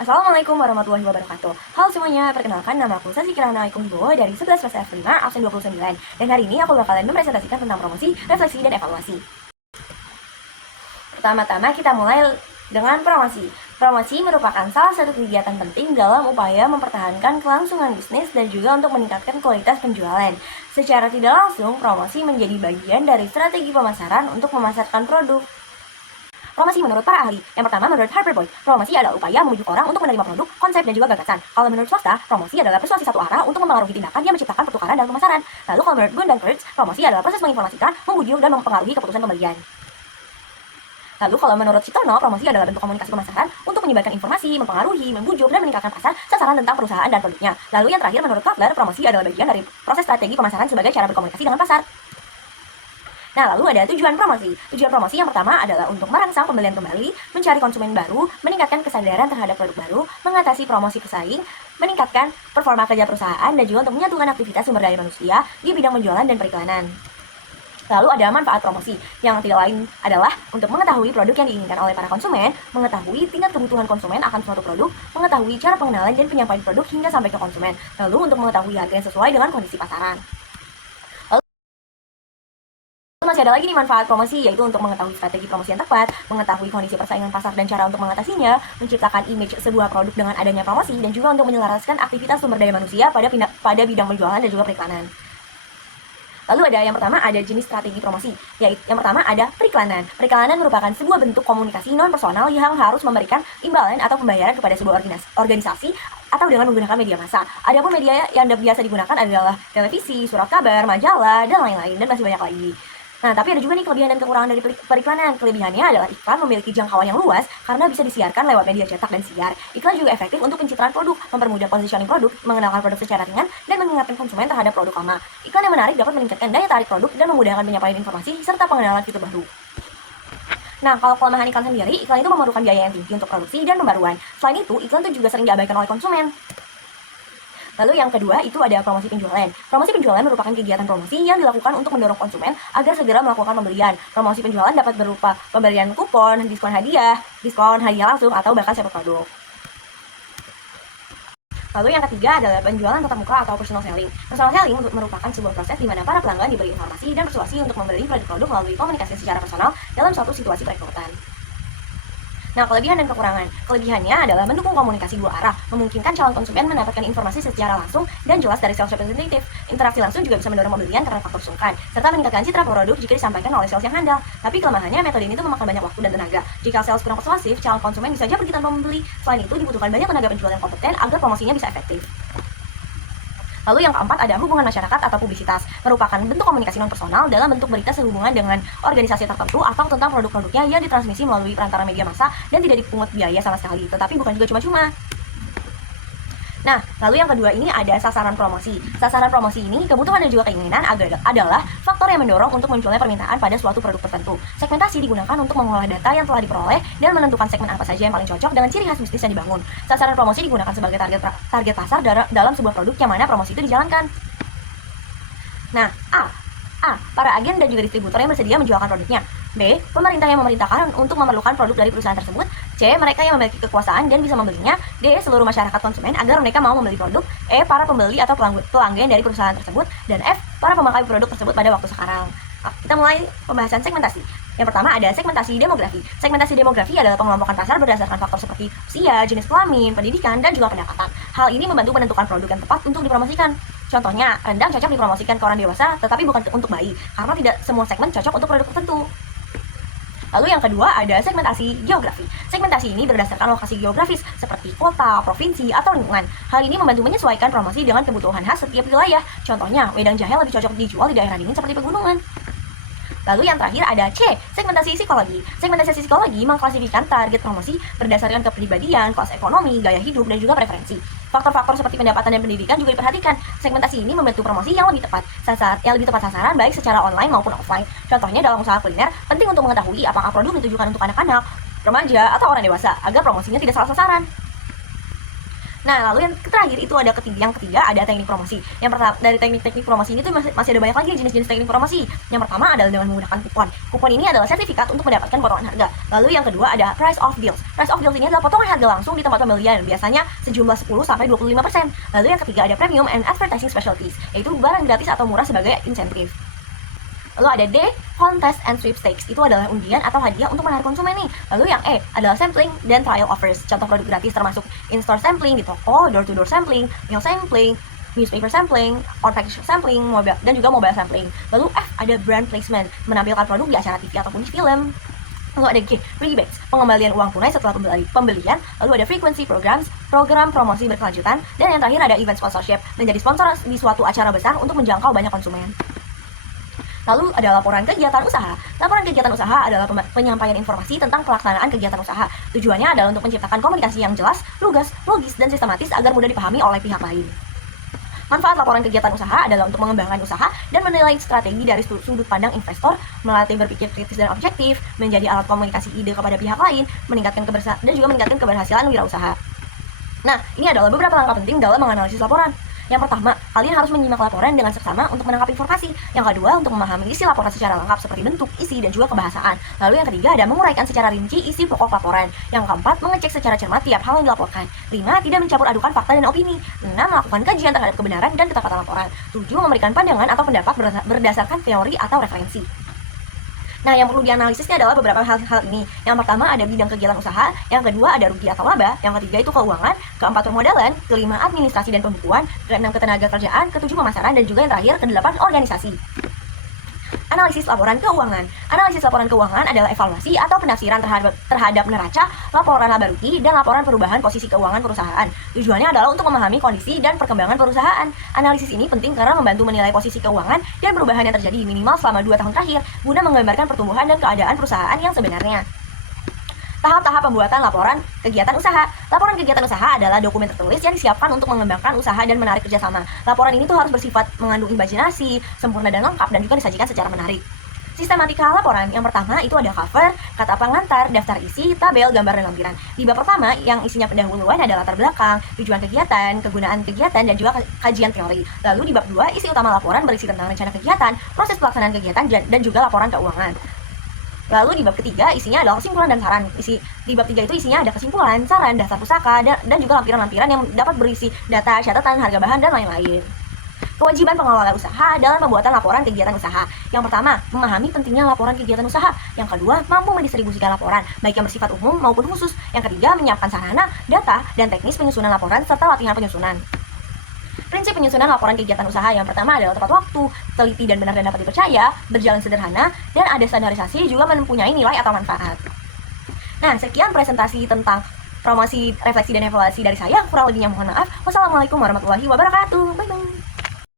Assalamualaikum warahmatullahi wabarakatuh. Halo semuanya, perkenalkan nama aku Sasi Kirana Wibowo dari 11 F5 absen 29. Dan hari ini aku bakalan mempresentasikan tentang promosi, refleksi, dan evaluasi. Pertama-tama kita mulai dengan promosi. Promosi merupakan salah satu kegiatan penting dalam upaya mempertahankan kelangsungan bisnis dan juga untuk meningkatkan kualitas penjualan. Secara tidak langsung, promosi menjadi bagian dari strategi pemasaran untuk memasarkan produk. Promosi menurut para ahli. Yang pertama, menurut Harper Boyd, promosi adalah upaya membujuk orang untuk menerima produk, konsep, dan juga gagasan. Kalau menurut swasta, promosi adalah persuasi satu arah untuk mempengaruhi tindakan yang menciptakan pertukaran dalam pemasaran. Lalu kalau menurut Boone dan Kurtz, promosi adalah proses menginformasikan, membujuk, dan mempengaruhi keputusan pembelian. Lalu kalau menurut Citono, promosi adalah bentuk komunikasi pemasaran untuk menyebarkan informasi, mempengaruhi, membujuk, dan meningkatkan pasar sasaran tentang perusahaan dan produknya. Lalu yang terakhir menurut Kotler, promosi adalah bagian dari proses strategi pemasaran sebagai cara berkomunikasi dengan pasar. Nah, lalu ada tujuan promosi. Tujuan promosi yang pertama adalah untuk merangsang pembelian kembali, mencari konsumen baru, meningkatkan kesadaran terhadap produk baru, mengatasi promosi pesaing, meningkatkan performa kerja perusahaan, dan juga untuk menyatukan aktivitas sumber daya manusia di bidang penjualan dan periklanan. Lalu ada manfaat promosi, yang tidak lain adalah untuk mengetahui produk yang diinginkan oleh para konsumen, mengetahui tingkat kebutuhan konsumen akan suatu produk, mengetahui cara pengenalan dan penyampaian produk hingga sampai ke konsumen, lalu untuk mengetahui harga yang sesuai dengan kondisi pasaran. Masih ada lagi nih manfaat promosi, yaitu untuk mengetahui strategi promosi yang tepat, mengetahui kondisi persaingan pasar dan cara untuk mengatasinya, menciptakan image sebuah produk dengan adanya promosi, dan juga untuk menyelaraskan aktivitas sumber daya manusia pada bidang penjualan dan juga periklanan. Lalu ada yang pertama, ada jenis strategi promosi, yaitu yang pertama ada periklanan. Periklanan merupakan sebuah bentuk komunikasi non-personal yang harus memberikan imbalan atau pembayaran kepada sebuah organisasi atau dengan menggunakan media massa. Adapun media yang biasa digunakan adalah televisi, surat kabar, majalah, dan lain-lain, dan masih banyak lagi. Nah, tapi ada juga nih kelebihan dan kekurangan dari periklanan. Kelebihannya adalah iklan memiliki jangkauan yang luas karena bisa disiarkan lewat media cetak dan siar. Iklan juga efektif untuk pencitraan produk, mempermudah positioning produk, mengenalkan produk secara ringan, dan mengingatkan konsumen terhadap produk lama. Iklan yang menarik dapat meningkatkan daya tarik produk dan memudahkan penyampaian informasi serta pengenalan fitur baru. Nah, kalau kelemahan iklan sendiri, iklan itu memerlukan biaya yang tinggi untuk produksi dan pembaruan. Selain itu, iklan itu juga sering diabaikan oleh konsumen. Lalu yang kedua itu ada promosi penjualan. Promosi penjualan merupakan kegiatan promosi yang dilakukan untuk mendorong konsumen agar segera melakukan pembelian. Promosi penjualan dapat berupa pemberian kupon, diskon hadiah langsung, atau bahkan sampel produk. Lalu yang ketiga adalah penjualan tatap muka atau personal selling. Personal selling merupakan sebuah proses di mana para pelanggan diberi informasi dan persuasi untuk membeli produk-produk melalui komunikasi secara personal dalam suatu situasi perekrutan. Nah, kelebihan dan kekurangan. Kelebihannya adalah mendukung komunikasi dua arah, memungkinkan calon konsumen mendapatkan informasi secara langsung dan jelas dari sales representative. Interaksi langsung juga bisa mendorong pembelian karena faktor sungkan, serta meningkatkan citra produk jika disampaikan oleh sales yang handal. Tapi kelemahannya, metode ini tuh memakan banyak waktu dan tenaga. Jika sales kurang persuasif, calon konsumen bisa saja pergi tanpa membeli. Selain itu, dibutuhkan banyak tenaga penjualan yang kompeten agar promosinya bisa efektif. Lalu yang keempat ada hubungan masyarakat atau publisitas, merupakan bentuk komunikasi non-personal dalam bentuk berita sehubungan dengan organisasi tertentu atau tentang produk-produknya yang ditransmisi melalui perantara media massa dan tidak dipungut biaya sama sekali, tetapi bukan juga cuma-cuma. Nah, lalu yang kedua ini ada sasaran promosi. Sasaran promosi ini, kebutuhan dan juga keinginan adalah faktor yang mendorong untuk munculnya permintaan pada suatu produk tertentu. Segmentasi digunakan untuk mengolah data yang telah diperoleh dan menentukan segmen apa saja yang paling cocok dengan ciri khas bisnis yang dibangun. Sasaran promosi digunakan sebagai target pasar dalam sebuah produk yang mana promosi itu dijalankan. Nah, A. Para agen dan juga distributor yang bersedia menjualkan produknya. B. Pemerintah yang memerintahkan untuk memerlukan produk dari perusahaan tersebut. C. Mereka yang memiliki kekuasaan dan bisa membelinya. D. Seluruh masyarakat konsumen agar mereka mau membeli produk. E. Para pembeli atau pelanggan dari perusahaan tersebut. Dan F. Para pemakai produk tersebut pada waktu sekarang. Kita mulai pembahasan segmentasi. Yang pertama ada segmentasi demografi. Segmentasi demografi adalah pengelompokan pasar berdasarkan faktor seperti usia, jenis kelamin, pendidikan, dan juga pendapatan. Hal ini membantu menentukan produk yang tepat untuk dipromosikan. Contohnya, rendang cocok dipromosikan ke orang dewasa, tetapi bukan untuk bayi, karena tidak semua segmen cocok untuk produk tertentu. Lalu yang kedua ada segmentasi geografi. Segmentasi ini berdasarkan lokasi geografis seperti kota, provinsi, atau lingkungan. Hal ini membantu menyesuaikan promosi dengan kebutuhan khas setiap wilayah. Contohnya, wedang jahe lebih cocok dijual di daerah dingin seperti pegunungan. Lalu yang terakhir ada C, segmentasi psikologi. Segmentasi psikologi mengklasifikasikan target promosi berdasarkan kepribadian, kelas ekonomi, gaya hidup, dan juga preferensi. Faktor-faktor seperti pendapatan dan pendidikan juga diperhatikan. Segmentasi ini membantu promosi yang lebih tepat sasaran baik secara online maupun offline. Contohnya dalam usaha kuliner, penting untuk mengetahui apakah produk ditujukan untuk anak-anak, remaja, atau orang dewasa agar promosinya tidak salah sasaran. Nah, lalu yang terakhir itu ada yang ketiga ada teknik promosi. Yang pertama, dari teknik-teknik promosi ini tuh masih ada banyak lagi jenis-jenis teknik promosi. Yang pertama adalah dengan menggunakan kupon. Kupon ini adalah sertifikat untuk mendapatkan potongan harga. Lalu yang kedua ada price of deals. Price of deals ini adalah potongan harga langsung di tempat pembelian, biasanya sejumlah 10 sampai 25%. Lalu yang ketiga ada premium and advertising specialties, yaitu barang gratis atau murah sebagai insentif. Lalu ada D, contest and sweepstakes. Itu adalah undian atau hadiah untuk menarik konsumen nih. Lalu yang E adalah sampling dan trial offers. Contoh produk gratis termasuk in-store sampling di toko, door-to-door sampling, meal sampling, newspaper sampling, on package sampling, mobile, dan juga mobile sampling. Lalu F ada brand placement, menampilkan produk di acara TV ataupun di film. Lalu ada G, rebates, pengembalian uang tunai setelah pembelian. Lalu ada frequency programs, program promosi berkelanjutan. Dan yang terakhir ada event sponsorship, menjadi sponsor di suatu acara besar untuk menjangkau banyak konsumen. Lalu ada laporan kegiatan usaha. Laporan kegiatan usaha adalah penyampaian informasi tentang pelaksanaan kegiatan usaha. Tujuannya adalah untuk menciptakan komunikasi yang jelas, lugas, logis, dan sistematis agar mudah dipahami oleh pihak lain. Manfaat laporan kegiatan usaha adalah untuk mengembangkan usaha dan menilai strategi dari sudut pandang investor, melatih berpikir kritis dan objektif, menjadi alat komunikasi ide kepada pihak lain, dan juga meningkatkan keberhasilan wirausaha. Nah, ini adalah beberapa langkah penting dalam menganalisis laporan. Yang pertama, kalian harus menyimak laporan dengan seksama untuk menangkap informasi. Yang kedua, untuk memahami isi laporan secara lengkap seperti bentuk, isi, dan juga kebahasaan. Lalu yang ketiga, ada menguraikan secara rinci isi pokok laporan. Yang keempat, mengecek secara cermat tiap hal yang dilaporkan. 5. Tidak mencampur adukan fakta dan opini. 6. Melakukan kajian terhadap kebenaran dan ketepatan laporan. 7. Memberikan pandangan atau pendapat berdasarkan teori atau referensi. Nah, yang perlu dianalisisnya adalah beberapa hal ini. Yang pertama ada bidang kegiatan usaha, yang kedua ada rugi atau laba, yang ketiga itu keuangan, keempat permodalan, kelima administrasi dan pembukuan, keenam ketenaga kerjaan, ketujuh pemasaran, dan juga yang terakhir kedelapan organisasi. Analisis laporan keuangan. Analisis laporan keuangan adalah evaluasi atau penafsiran terhadap neraca, laporan laba rugi, dan laporan perubahan posisi keuangan perusahaan. Tujuannya adalah untuk memahami kondisi dan perkembangan perusahaan. Analisis ini penting karena membantu menilai posisi keuangan dan perubahan yang terjadi minimal selama 2 tahun terakhir, guna menggambarkan pertumbuhan dan keadaan perusahaan yang sebenarnya. Tahap-tahap pembuatan laporan kegiatan usaha. Laporan kegiatan usaha adalah dokumen tertulis yang disiapkan untuk mengembangkan usaha dan menarik kerjasama. Laporan ini tuh harus bersifat mengandung imajinasi, sempurna dan lengkap, dan juga disajikan secara menarik. Sistematika laporan. Yang pertama itu ada cover, kata pengantar, daftar isi, tabel, gambar, dan lampiran. Di bab pertama yang isinya pendahuluan adalah latar belakang, tujuan kegiatan, kegunaan kegiatan, dan juga kajian teori. Lalu di bab 2 isi utama laporan berisi tentang rencana kegiatan, proses pelaksanaan kegiatan, dan juga laporan keuangan. Lalu di bab ketiga isinya adalah kesimpulan dan saran. Di bab 3 itu isinya ada kesimpulan, saran, daftar pusaka, dan juga lampiran-lampiran yang dapat berisi data, catatan, harga bahan, dan lain-lain. Kewajiban pengelola usaha dalam pembuatan laporan kegiatan usaha. Yang pertama, memahami pentingnya laporan kegiatan usaha. Yang kedua, mampu mendistribusikan laporan, baik yang bersifat umum maupun khusus. Yang ketiga, menyiapkan sarana, data, dan teknis penyusunan laporan serta latihan penyusunan. Prinsip penyusunan laporan kegiatan usaha yang pertama adalah tepat waktu, teliti dan benar dan dapat dipercaya, berjalan sederhana, dan ada standarisasi juga mempunyai nilai atau manfaat. Nah, sekian presentasi tentang promosi, refleksi, dan evaluasi dari saya. Kurang lebihnya mohon maaf. Wassalamualaikum warahmatullahi wabarakatuh.